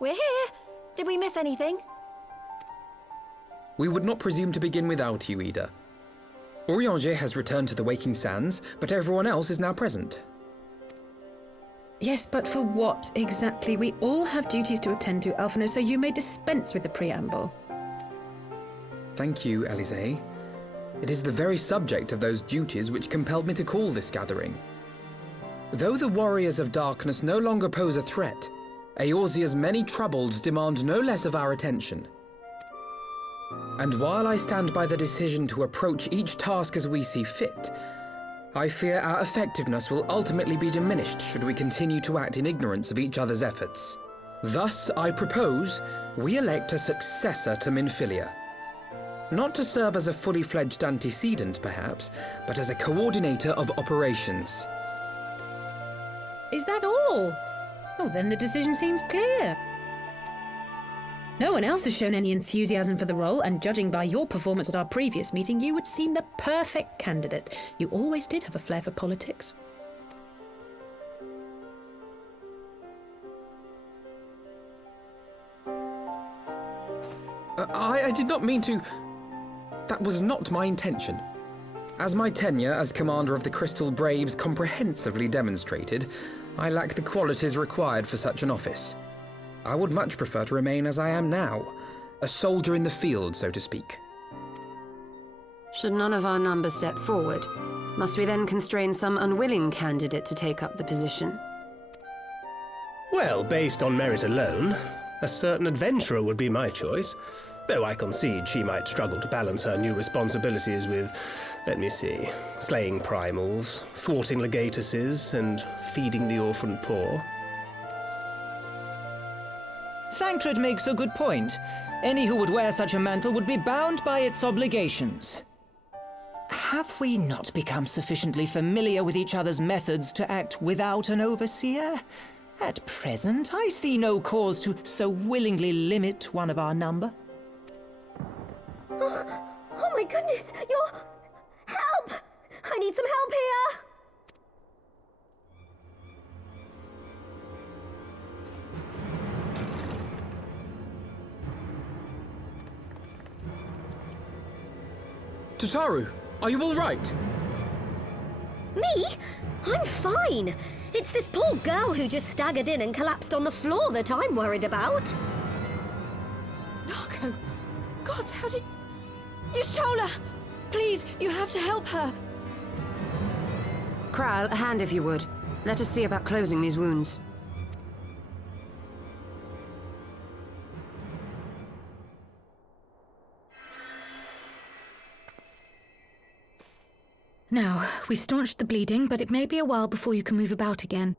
we're here. Did we miss anything? We would not presume to begin without you, Ida. Urianger has returned to the Waking Sands, but everyone else is now present. Yes, but for what exactly? We all have duties to attend to, Alphino, so you may dispense with the preamble. Thank you, Élysée. It is the very subject of those duties which compelled me to call this gathering. Though the Warriors of Darkness no longer pose a threat, Eorzea's many troubles demand no less of our attention. And while I stand by the decision to approach each task as we see fit, I fear our effectiveness will ultimately be diminished should we continue to act in ignorance of each other's efforts. Thus, I propose we elect a successor to Minfilia. Not to serve as a fully fledged antecedent, perhaps, but as a coordinator of operations. Is that all? Well, then the decision seems clear. No one else has shown any enthusiasm for the role, and judging by your performance at our previous meeting, you would seem the perfect candidate. You always did have a flair for politics. I did not mean to... That was not my intention. As my tenure as commander of the Crystal Braves comprehensively demonstrated, I lack the qualities required for such an office. I would much prefer to remain as I am now, a soldier in the field, so to speak. Should none of our number step forward, must we then constrain some unwilling candidate to take up the position? Well, based on merit alone, a certain adventurer would be my choice, though I concede she might struggle to balance her new responsibilities with, let me see, slaying primals, thwarting legatuses, and feeding the orphan poor. Thancred makes a good point. Any who would wear such a mantle would be bound by its obligations. Have we not become sufficiently familiar with each other's methods to act without an overseer? At present, I see no cause to so willingly limit one of our number. Oh my goodness, help! I need some help here! Tataru, are you all right? Me? I'm fine. It's this poor girl who just staggered in and collapsed on the floor that I'm worried about. Narco! God, how did... Yashola! Please, you have to help her. Kral, a hand if you would. Let us see about closing these wounds. Now, we've staunched the bleeding, but it may be a while before you can move about again.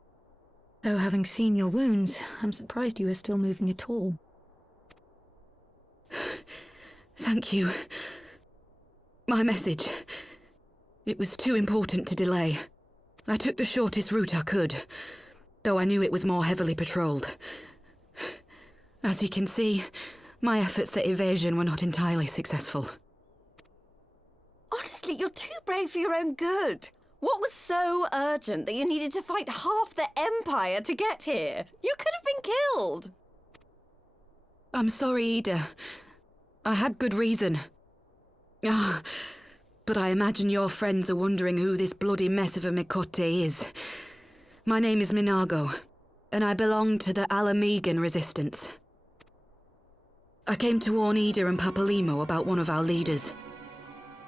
Though having seen your wounds, I'm surprised you are still moving at all. Thank you. My message. It was too important to delay. I took the shortest route I could, though I knew it was more heavily patrolled. As you can see, my efforts at evasion were not entirely successful. Honestly, you're too brave for your own good. What was so urgent that you needed to fight half the Empire to get here? You could have been killed. I'm sorry, Ida. I had good reason. But I imagine your friends are wondering who this bloody mess of a Mikote is. My name is Minago, and I belong to the Ala Mhigan Resistance. I came to warn Ida and Papalimo about one of our leaders.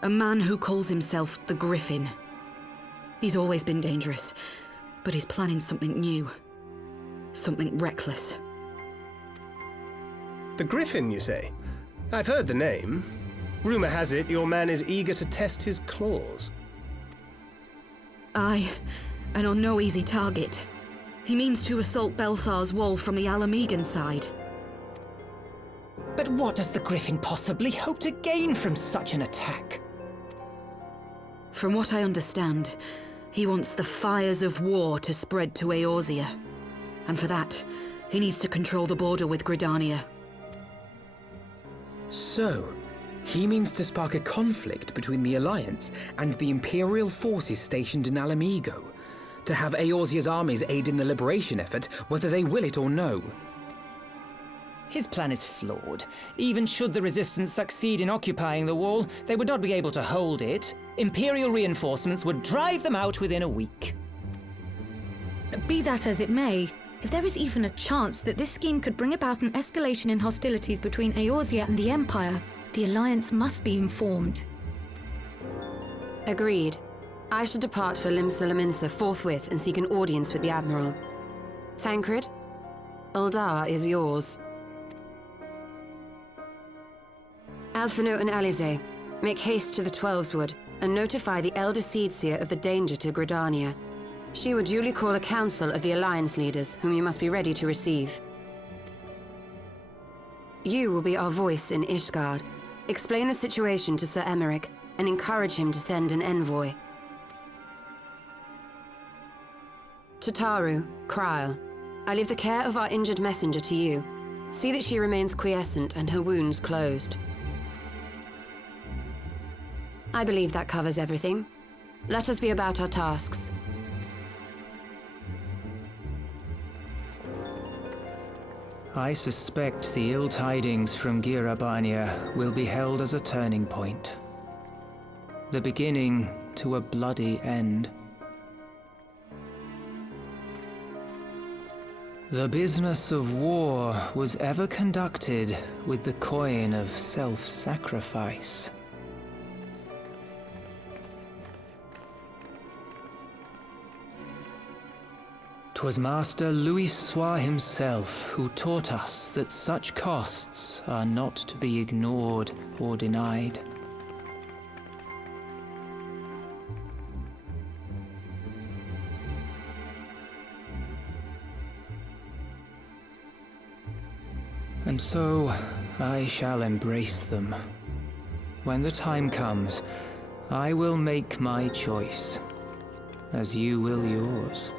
A man who calls himself the Griffin. He's always been dangerous, but he's planning something new. Something reckless. The Griffin, you say? I've heard the name. Rumor has it your man is eager to test his claws. Aye, and on no easy target. He means to assault Baelsar's wall from the Ala Mhigan side. But what does the Griffin possibly hope to gain from such an attack? From what I understand, he wants the fires of war to spread to Eorzea. And for that, he needs to control the border with Gridania. So, he means to spark a conflict between the Alliance and the Imperial forces stationed in Ala Mhigo, to have Eorzea's armies aid in the liberation effort, whether they will it or no. His plan is flawed. Even should the Resistance succeed in occupying the wall, they would not be able to hold it. Imperial reinforcements would drive them out within a week. Be that as it may, if there is even a chance that this scheme could bring about an escalation in hostilities between Eorzea and the Empire, the Alliance must be informed. Agreed. I shall depart for Limsa forthwith and seek an audience with the Admiral. Thancred, Uldar is yours. Alphino and Alize, make haste to the Twelveswood and notify the Elder Seedseer of the danger to Gridania. She will duly call a council of the Alliance leaders, whom you must be ready to receive. You will be our voice in Ishgard. Explain the situation to Sir Emeric and encourage him to send an envoy. To Taru, Kryl, I leave the care of our injured messenger to you. See that she remains quiescent and her wounds closed. I believe that covers everything. Let us be about our tasks. I suspect the ill tidings from Abania will be held as a turning point. The beginning to a bloody end. The business of war was ever conducted with the coin of self-sacrifice. 'Twas Master Louis Soir himself who taught us that such costs are not to be ignored or denied. And so, I shall embrace them. When the time comes, I will make my choice, as you will yours.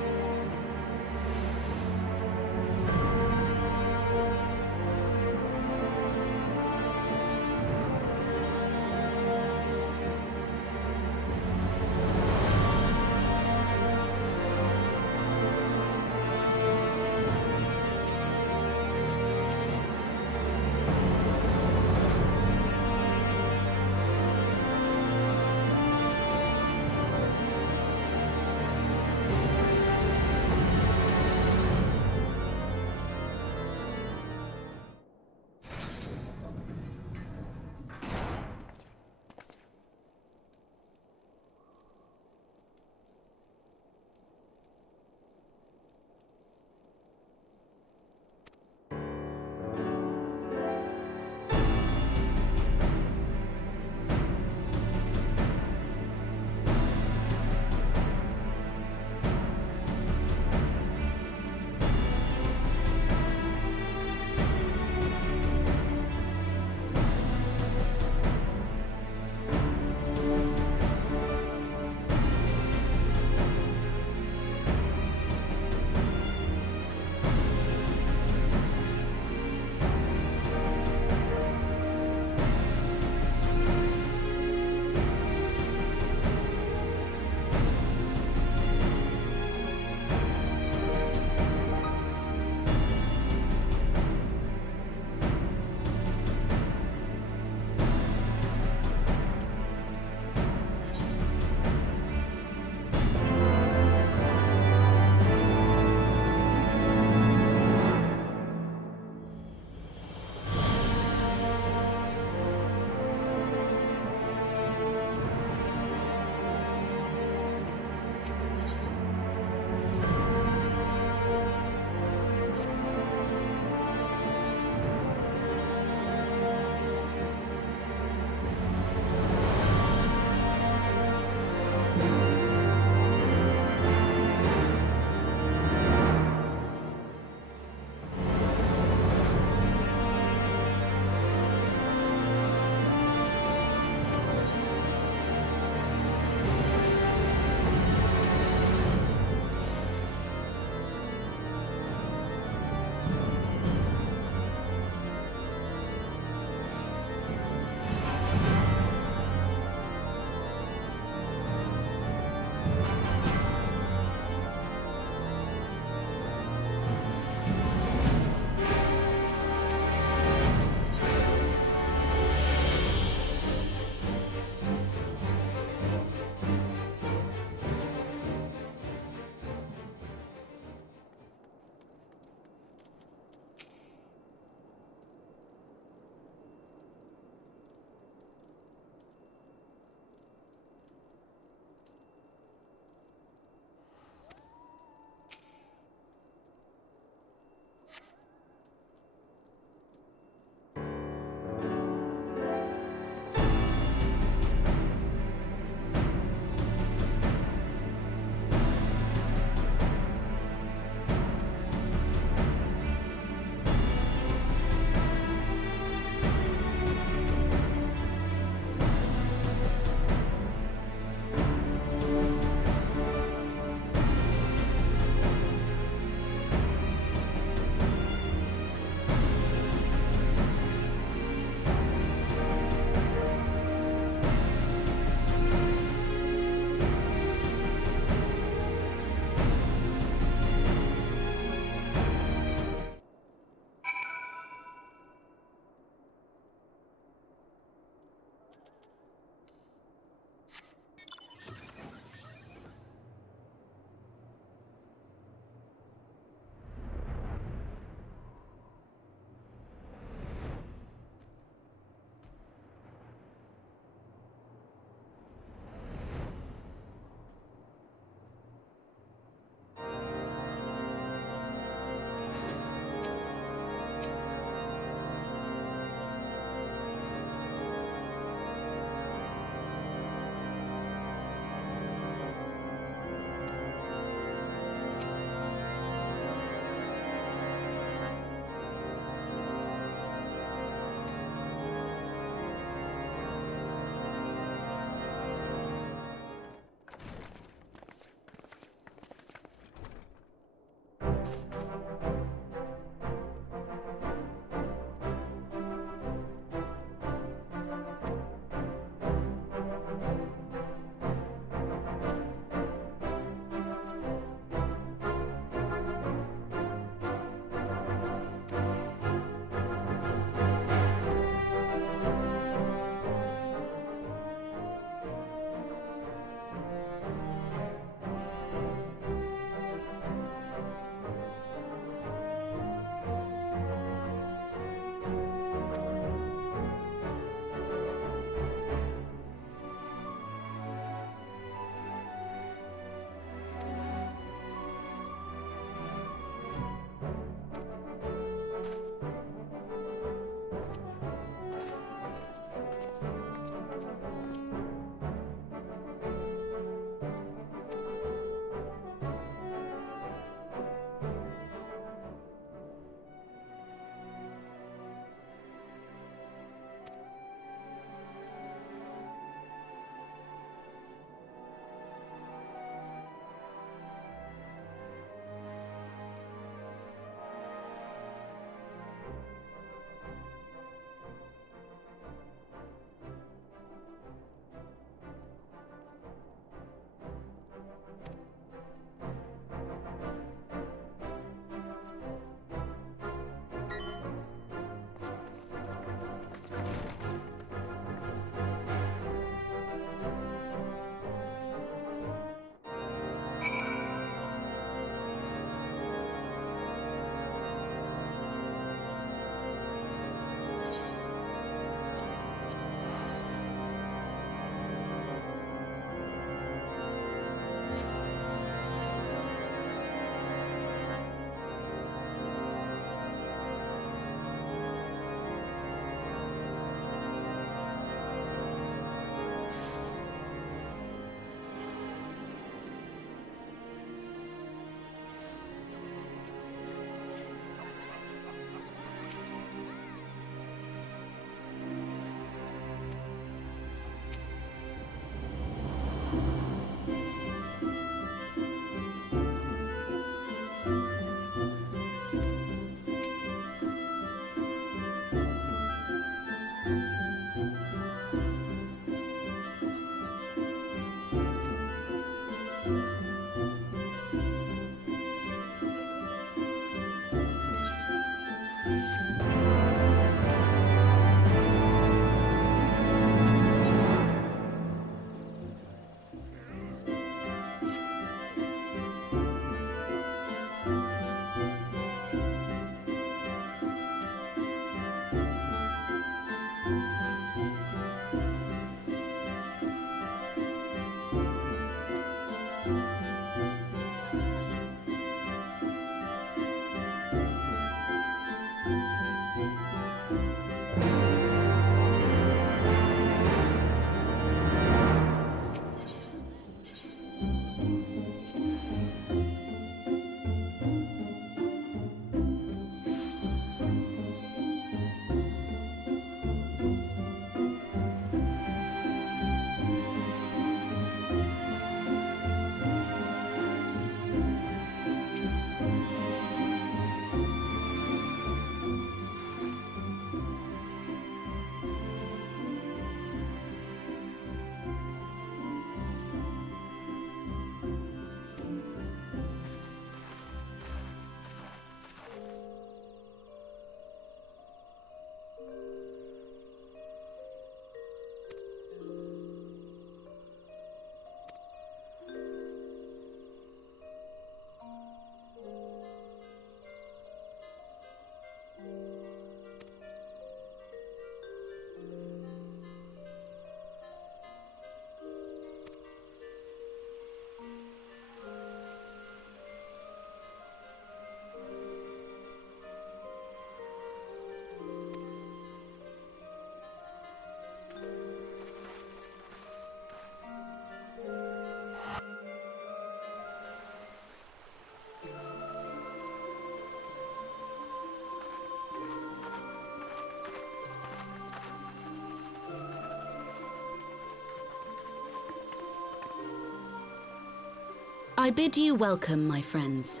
I bid you welcome, my friends.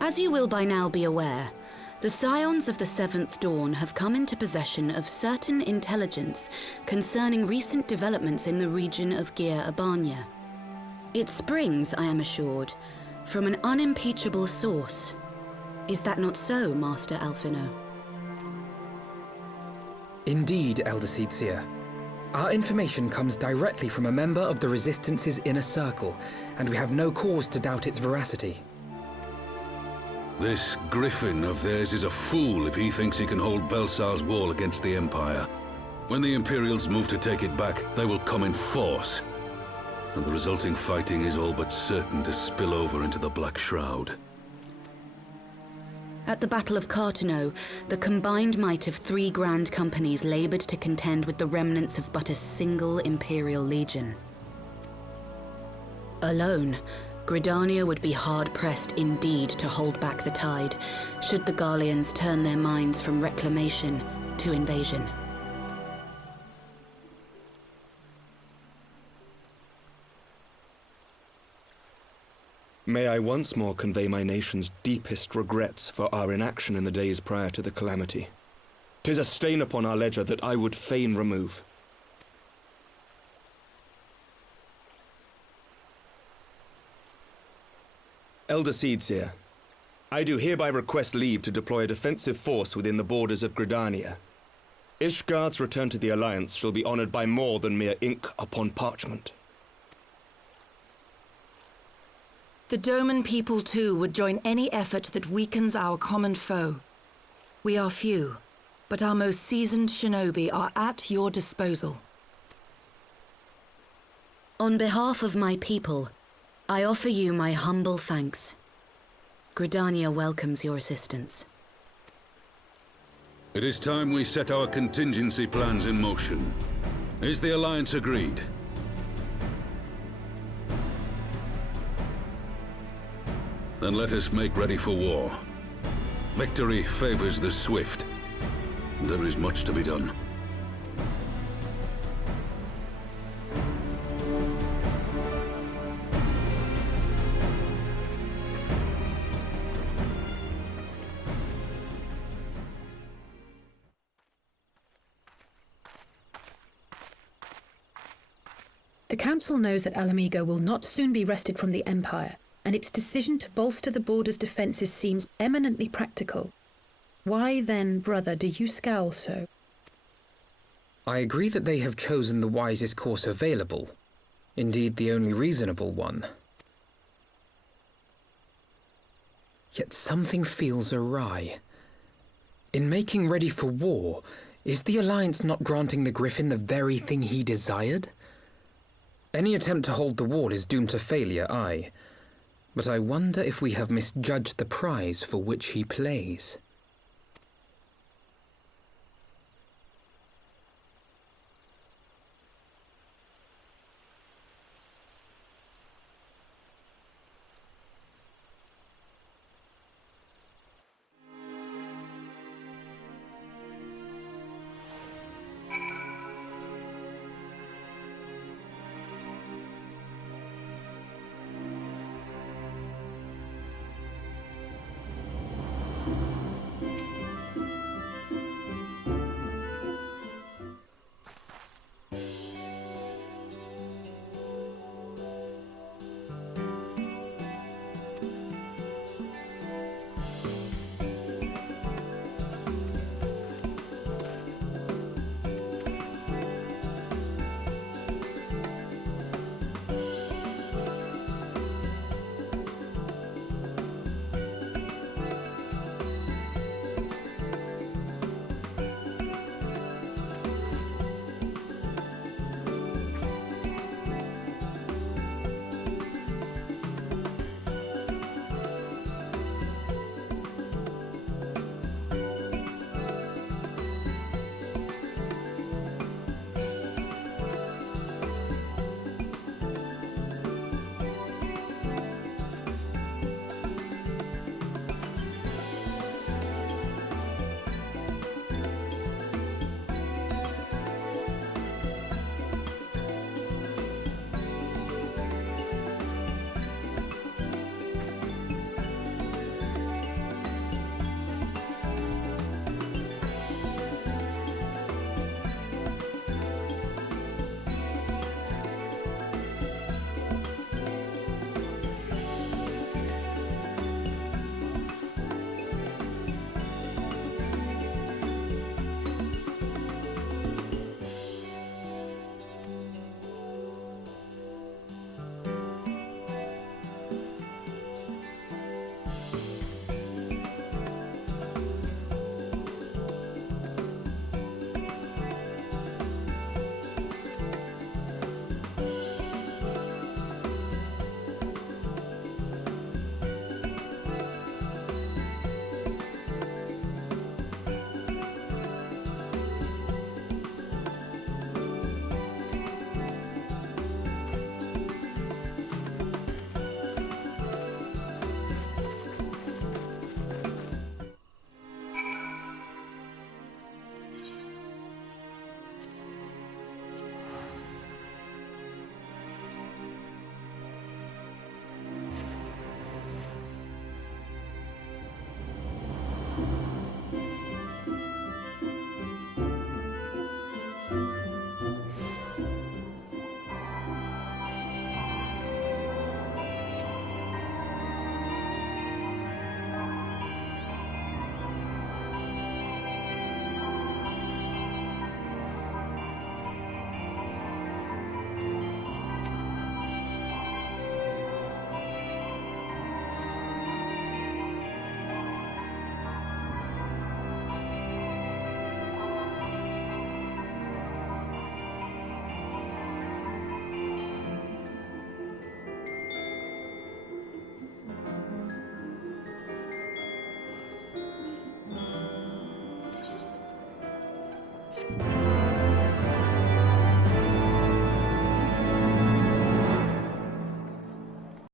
As you will by now be aware, the Scions of the Seventh Dawn have come into possession of certain intelligence concerning recent developments in the region of Abania. It springs, I am assured, from an unimpeachable source. Is that not so, Master Alphino? Indeed, Elder Seedseer. Our information comes directly from a member of the Resistance's inner circle, and we have no cause to doubt its veracity. This Griffin of theirs is a fool if he thinks he can hold Baelsar's wall against the Empire. When the Imperials move to take it back, they will come in force. And the resulting fighting is all but certain to spill over into the Black Shroud. At the Battle of Cartano, the combined might of 3 grand companies labored to contend with the remnants of but a single Imperial legion. Alone, Gridania would be hard-pressed indeed to hold back the tide, should the Garleans turn their minds from reclamation to invasion. May I once more convey my nation's deepest regrets for our inaction in the days prior to the calamity. 'Tis a stain upon our ledger that I would fain remove. Elder Seedseer, I do hereby request leave to deploy a defensive force within the borders of Gridania. Ishgard's return to the Alliance shall be honored by more than mere ink upon parchment. The Doman people, too, would join any effort that weakens our common foe. We are few, but our most seasoned shinobi are at your disposal. On behalf of my people, I offer you my humble thanks. Gridania welcomes your assistance. It is time we set our contingency plans in motion. Is the Alliance agreed? Then let us make ready for war. Victory favors the swift. There is much to be done. The Council knows that Ala Mhigo will not soon be wrested from the Empire, and its decision to bolster the border's defences seems eminently practical. Why then, brother, do you scowl so? I agree that they have chosen the wisest course available. Indeed, the only reasonable one. Yet something feels awry. In making ready for war, is the Alliance not granting the Griffin the very thing he desired? Any attempt to hold the wall is doomed to failure, aye. But I wonder if we have misjudged the prize for which he plays.